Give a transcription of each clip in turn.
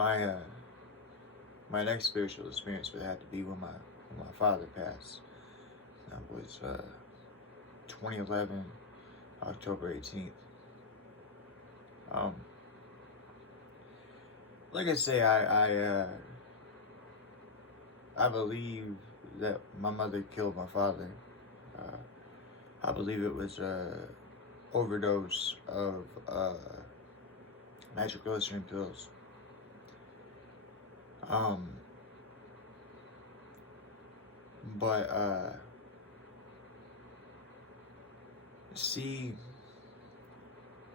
my my next spiritual experience would have to be when my father passed. That was 2011, October 18th. Like I say, I believe that my mother killed my father. I believe it was a overdose of nitroglycerin pills. But see,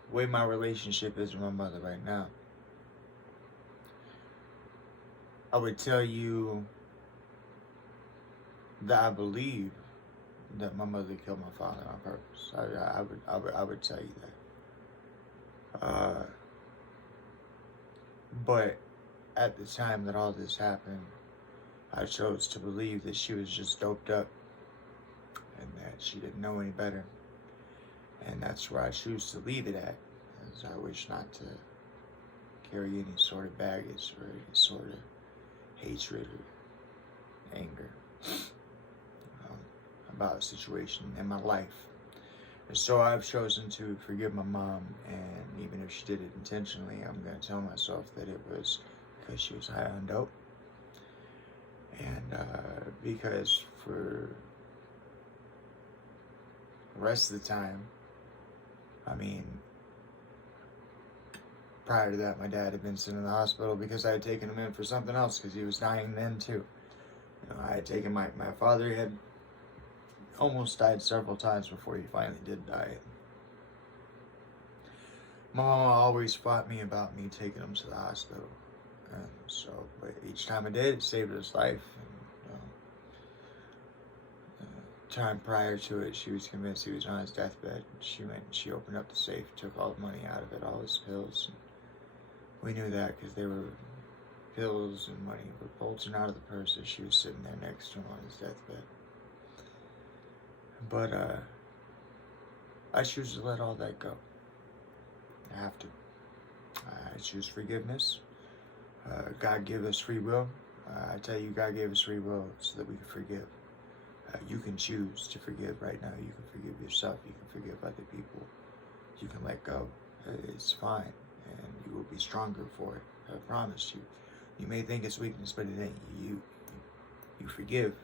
the way my relationship is with my mother right now, I would tell you that I believe that my mother killed my father on purpose. I would tell you that. But at the time that all this happened, I chose to believe that she was just doped up and that she didn't know any better. And that's where I choose to leave it at, as I wish not to carry any sort of baggage or any sort of hatred or anger about a situation in my life. And so I've chosen to forgive my mom, and even if she did it intentionally, I'm going to tell myself that it was because she was high on dope. And because for the rest of the time, I mean, prior to that, my dad had been sent in the hospital because I had taken him in for something else because he was dying then too. You know, I had taken my father had almost died several times before he finally did die. My mama always fought me about me taking him to the hospital. And so, but each time I did, it saved his life. And, time prior to it, she was convinced he was on his deathbed. She went and she opened up the safe, took all the money out of it, all his pills. And we knew that because they were pills and money were bulging out of the purse as she was sitting there next to him on his deathbed. But I choose to let all that go. I have to. I choose forgiveness. God gave us free will. I tell you, God gave us free will so that we can forgive. You can choose to forgive right now. You can forgive yourself. You can forgive other people. You can let go. It's fine. And you will be stronger for it. I promise you. You may think it's weakness, but it ain't. You forgive.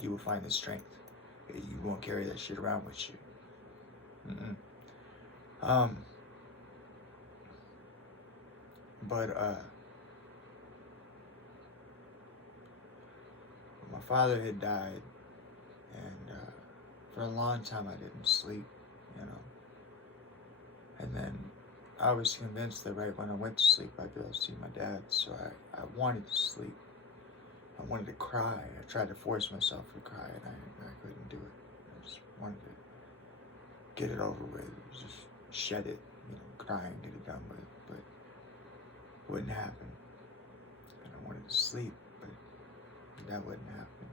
You will find the strength. You won't carry that shit around with you. But my father had died, and for a long time I didn't sleep, you know. And then I was convinced that right when I went to sleep I'd be able to see my dad, so I wanted to sleep. I wanted to cry. I tried to force myself to cry, and I couldn't do it. I just wanted to get it over with, just shed it, you know, crying, get it done with, but it wouldn't happen. And I wanted to sleep, but that wouldn't happen.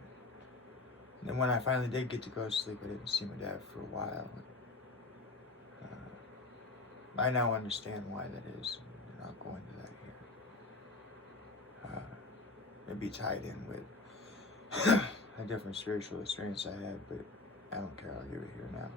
And then when I finally did get to go to sleep, I didn't see my dad for a while. I now understand why that is. I'm not going to that here. It'd be tied in with a different spiritual experience I had, but I don't care. I'll give it here now.